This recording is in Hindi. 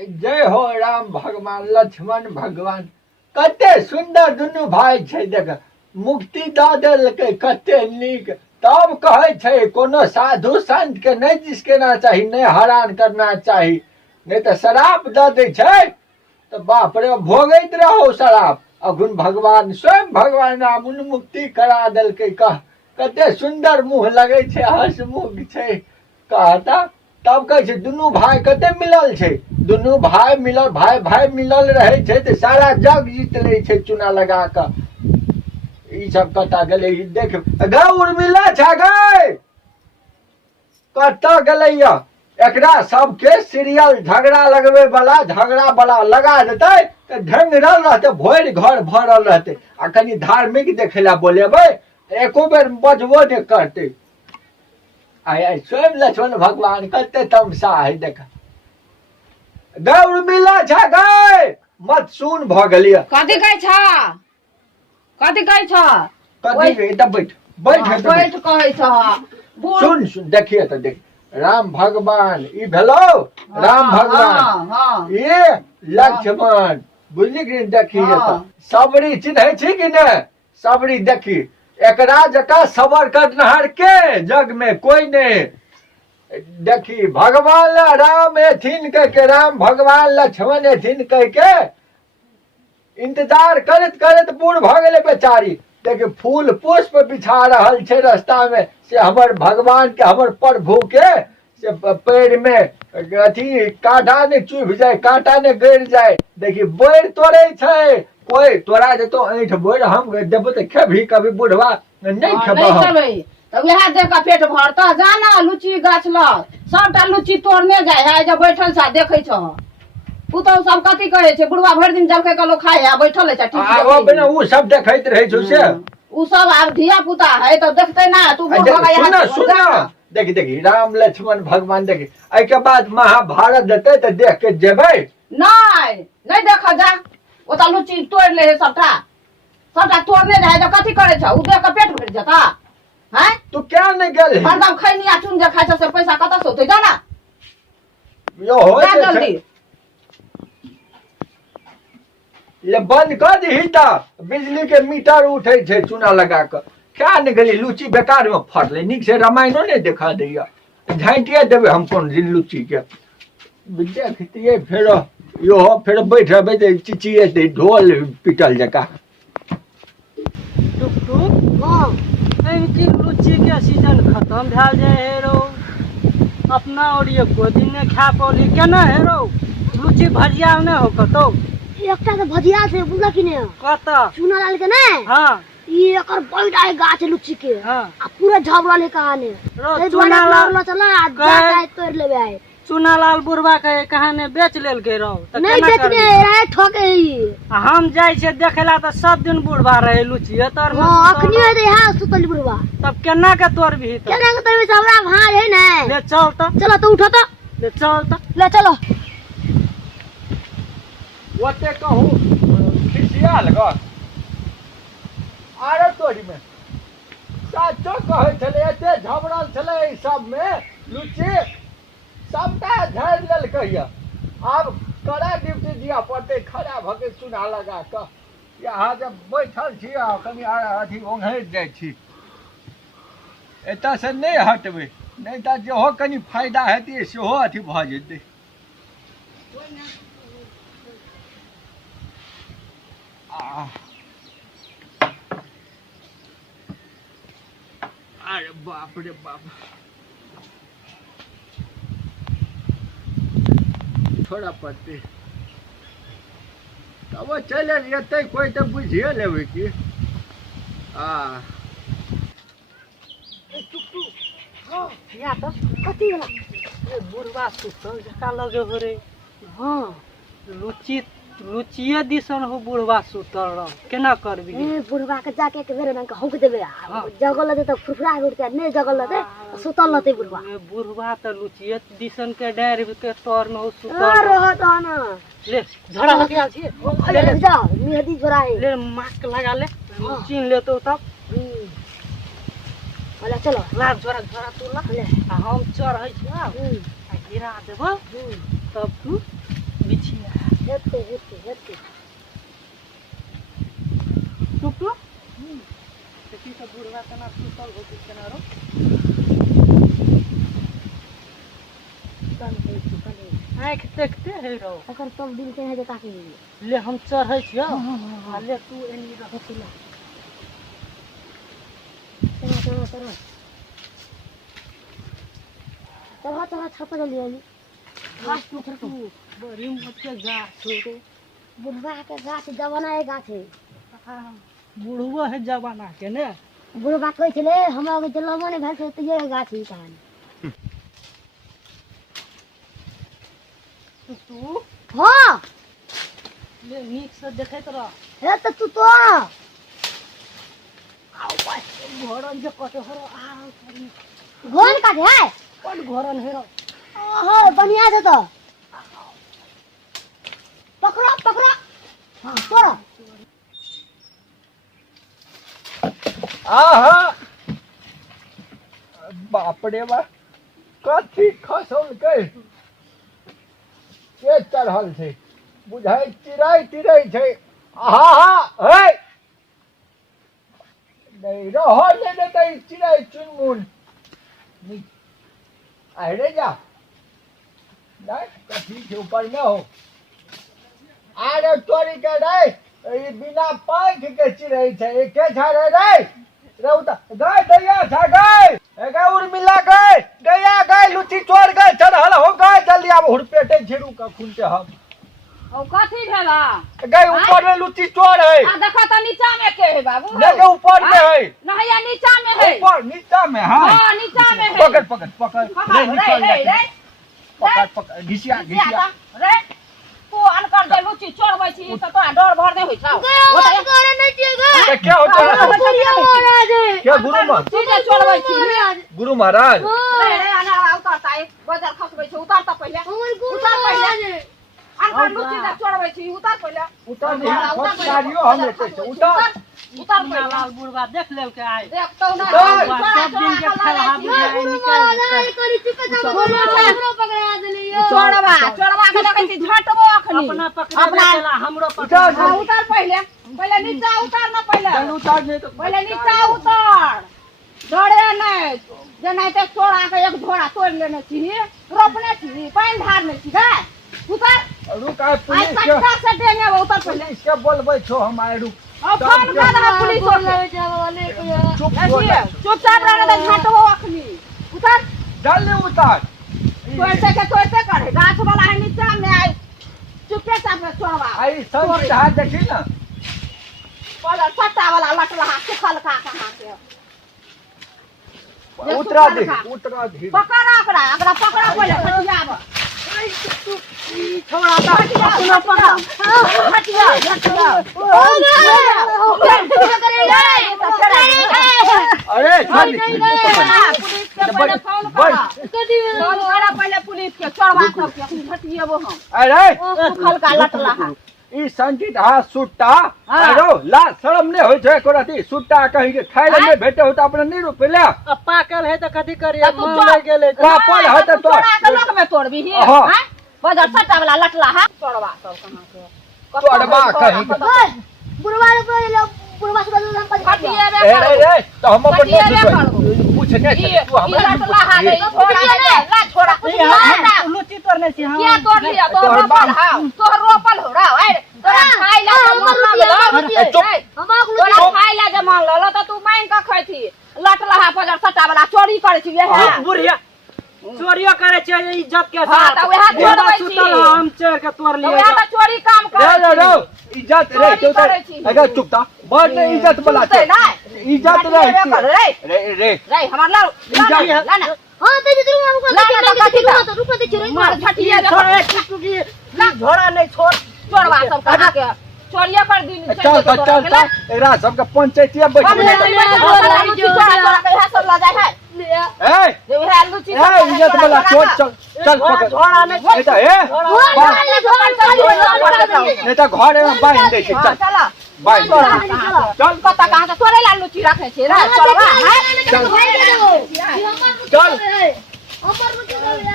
जय हो राम भगवान लक्ष्मण भगवान। कते सुंदर दुनू भाई छै देख, मुक्ति दऽ देलकै कते नीक। तब कहै छै कोनो साधु संत के नहीं जिसकेना चाही, नहीं हरान करना चाही, नहीं तो शराप दऽ दै छै तो बाप रे भोगैत रहो शराप। अखुन भगवान स्वयं भगवान राम उन्मुक्ति करा देलकै। कते सुंदर मुँह लगे छै, हंसमुख छै कहता। तब कहै छै दुनू भाई कते मिलल छै, दुनू भाई मिलल, भाई भाई मिलल रहे छै तो सारा जग जीत ले छै चुना लगा कर। ई सब कता गेलै देख गे उर्मिला छै गे, कत गेलै एकरा सबके सीरियल झगड़ा लगबे वाला झगड़ा वाला लगा देतै तो ढंगरल रहते, भरि घर भरल रहते। आ कनी धार्मिक देखे ला बोलेबै एको बेर बजबो नहीं करते। आय स्वयं लक्ष्मण भगवान कते तमसा है देख। गौर मिला छै गै, मत सुन भ गेलिय। कथी कहै छ, कथी कहै छ? कथी कहै त बैठ बैठ बैठ कहै छ। सुन सुन देखिए तो देख, राम भगवान ई भेलो राम भगवान, ये लक्ष्मण बुझली कि देखिए तो सबरी चिन्है छी कि ने? सबरी देखी एकरा जका सबर करनहार के जग में कोई नहीं। देखी भगवान राम एथिन कह के, राम भगवान लक्ष्मण एथिन कह के इंतजार करत करत बूढ़ भ गेले बेचारी। देखी फूल पुष्प बिछा रहल छे रास्ता में से हमर भगवान के, हमर प्रभु के से पैर में अथी कांटा ने चुभ जाए, कांटा ने गड़ जाए। देखी बोर तोड़े छे कोई, तोरा देतो ऐठ बोर हम देबो तो खेबही कभी बुढ़वा नहीं खेबह। तो वह देख के पेट भरता जाना लुची गाछ लग सबटा लुची तोड़ने जाए है। जब बैठल छा देखे छ पुतौ सब कथी करे छे, बुढ़वा भर दिन जलखे कलो खाए है बैठल है ठीक। उ सब देखैत रहे छ से उ सब आब धिया पुता है तो देखते ना। तू बुढ़ भगा यहाँ सुन देखी देखी राम लक्ष्मण भगवान देखी आई के बाद महाभारत देते तो देख के जेबै। नहीं नहीं देखा जा, ओता लुची तोड़ ले है सबटा, सबटा तोड़ने जाए तो कथी करे छ? उ देख के पेट भर जता है। तू क्या नहीं गेल हरदम खैनिया चुन जे खाइ छ से पैसा कत से होते जाना यो हो जल्दी ये बंद कर दी ता बिजली के मीटर उठे छे चूना लगा कर। क्या नहीं गेली लुची बेकार में फटले, निक से रामायणो नहीं देखा दैया, झांटिए देवे हम कोन दिन लुची के देखतिए। फिर यो फिर बैठबे तो चिचिए दे ढोल पिटल जका। टुक टुक लुची के सीजन खत्म भेल जाए हेरो, अपना और ये गोदी ने खा पौली केना हेरो? लुची भजिया नहीं हो कतो एकटा तो भजिया से बुझला कि नहीं कता चूना डाल के ना। हां ये एकर बैठ आए गाछ लुच्ची के। हां आ पूरा झबरा ले कहानी चूना लाल चला जाके तोड़ लेबे आए। चूना लाल बुढ़वा के कहानी बेच लेल के रहो त नहीं बेचने रहे ठोके ही। हम जाय छे देखेला त सब दिन बुढ़वा रहे लुची तोर में। हां अखनी है यहां सुतल बुढ़वा, तब केना के तोर भी त केना के तोर सबरा भार है ना। ले चल त, चलो तो उठो तो, ले चल त, ले चलो। ओते कहूँ खिसिया लगा आरे तोरी में साचो कहे छले एते झबरल छले ई सब में लुची सबटा झाड़ लेलकै। अब कड़ा ड्यूटी दिया पड़ते, खड़ा भके चूना लगा कर। यहाँ जब बैठल छी कनी अथी ओंघैत जाइ छी, एतऽ से नहीं हटबै नहीं तो जेहो कनी फायदा हेतै सेहो अथी भ जेतै। अरे बाप रे बाप, थोड़ा पड़ते तब चले जेते कोई तो बुझिए लेबै की। या तो कथी होला ए बुढ़वा सुतल जका लगे हो रे। हां लुची लुचिए दिसन हो बुढ़वा सुतल रह केना करबी? ए बुढ़वा के जाके के बेरे नंका हुक देबे। जगल दे तो फुफरा उठते नहीं जगल दे सुतल रहते बुढ़वा। ए बुढ़वा त लुचिए दिसन के डार के तोर में हो सुतल रह तो ना। ले झड़ा लगे आ छी ले जा मेहदी जोरा है। ले मास्क लगा ले चिन ले तो तब वाला चलो ला झड़ा झड़ा तू ला ले हम चढ़ै छी आ गिरा देबो तब तू बिछिया हेते हेते हेते टुक टुक देखी तो बुढ़वा तना सुतल हो केना रो आँख देखते है रो ओकर सब दिन के है जे काकी ले हम चढ़ै छियो हाँ। ले तू एनी रह चलो चलो चलो चलो चलो छप जल्दी जल्दी हाथ टुक बड़ी मत जा छोरे बुढ़वा के गाछ जवाना है गाछ है बुढ़वा है जवाना के ने बुढ़वा कहै छले हमरा के जलमो ने भेल छै त ये गाछ है कहानी तू हां ले नीक से देखैत रह हे त तू तो आओ बस घरन जे कते हरो आ घोन काटे है कोन घरन हेरो ओहो बढ़िया छै तो पकड़ो पकड़ो हां तोड़ आहा बाप रे बा कथी खसल के चढ़ल छै बुझाइ चिड़ै तिरै छै आहा हे नहीं रह ले देतै चिड़ै चुनमुन अरे जा नहीं कथी के ऊपर में हो अरे तोरी के रे ई बिना पंख के चिड़ै छै के छाड़े रे रौता गाय दैया छा गाय एगा उर्मिला गाय गया गाय लुची चोर गाय चढ़ल हो गाय जल्दी आब हुरपेटे झिरू का खुनते हम ओ कथी भेला गाय ऊपर में लुची चोर है आ देखो त नीचा में के है बाबू लेके ऊपर में है नहीं या नीचा में है ऊपर नीचा में है हां नीचा में है पकड़ पकड़ पकड़ ले निकल जा पकड़ पकड़ घिसिया घिसिया रे तू अनकर दे लुची चोरबै छी त तोरा डर भर दे होई छौ करे नहीं चाहिए क्या होता है क्या गुरु महाराज चीजे चोरबै छी गुरु महाराज रे रे अना उतारता है बाजार खसबै छी उतार त पहिले उतार पहिले अनकर लुची दे चोरबै छी उतार पहिले उतार दे फटकारियो हम लेते छै उतार उतार पहिले लाल बुढ़वा देख ले के आए देख तो ना सब दिन के खराब बुझाई निकल करी चुके जा हमरो पकड़ा देलियो चोरबा चोरबा के देखै छी झटबो अखनी अपना पकड़ा देला हमरो उतार पकड़ा उतार पहिले पहिले नीचा उतार ना पहिले चल उतार दे तो पहिले नीचा उतार डरे नहीं जेना ते चोरा के एक झोड़ा तोड़ लेने छी रोपने छी पानी ढारने छी गाय उतार रुक आए आई पुलिस कट्टा से देंगे वो उतार पहिले इसके बोलबै छो हमारे रुक और फोन कर रहा पुलिस वाले चुप हो जा चुपचाप रहने दे झटबो अखनी उतार जल्दी उतार तोड़ते करे गाछ वाला है नीचा में आई चुपके चाप में चोरवा आई सब हाथ देखी ना पहले सट्टा वाला लटला सुखल का कहां के उतरा दे उतरा दे पकड़ा अगरा पकड़ा पहले खटियाब छोड़ा ता अपना पकड़ा खटिया अरे चल पुलिस के पहले फोन करा फोन करा पहले पुलिस के चोरवा सब के खटिएबो हम अरे सुखल का लटला ई संचित हाथ सुट्टा अरे ला शर्म ने होय छै कोराती सुट्टा कहि के खाय ले भेटे हो त अपना नहीं रुपे ले अब पाकल है तो कथी करिए तू मान ले गेले पापड़ है त तो चोरा के लोक में तोड़बी ही हाँ। हैं बाजार सट्टा वाला लटला है चोरवा सब कहां के चोरवा कहीं के बुढ़वा रे बुढ़वा से हम पर खटिएबे ए रे रे तो हम अपन खटिएबे करबो पूछने ई तू हमरा लटला है रे छोड़ा ले ला छोड़ा लुच्ची तोड़ने से क्या तोड़ लिया तो रोपल है तो रोपल हो रहा है तोरा खाई ला मन लगलो तोरा खाई ला जे मान ललो तो तू माइन का खैथी लटला है बाजार सट्टा वाला चोरी करे छी ये बुढ़िया चोरियो करे छै इज्जत के हाँ, साथ तो वएह तोड़बै छी। सुतल हम चोर के तोड़ तो लिए वह तो चोरी काम रे करे रे रे इज्जत रे चोरी तो करै छी। अगर चुपता बड़ ने इज्जत वाला चुपते छै नहीं। इज्जत खटिएबे कर रे रे रे रे रे हमार ला ला ना हां ते जे तुम हमको ला ना कथी का रुपए दे छिरे मार झटिए छोड़ झोड़ा नहीं छोड़ चोरवा सब कहा के चोरिया कर दिन चल चल एकरा सबके पंचायतिया बैठ सब ला जाए है ए जे वह लुची ए इज्जत वाला चल चल चल पकड़ झोड़ा नहीं ए त ए नहीं तो घर में बांध दे छै चल चल बांध चल कता कहां से तोरे ला लुची रखे छे रे चोरवा है चल चल चल हमर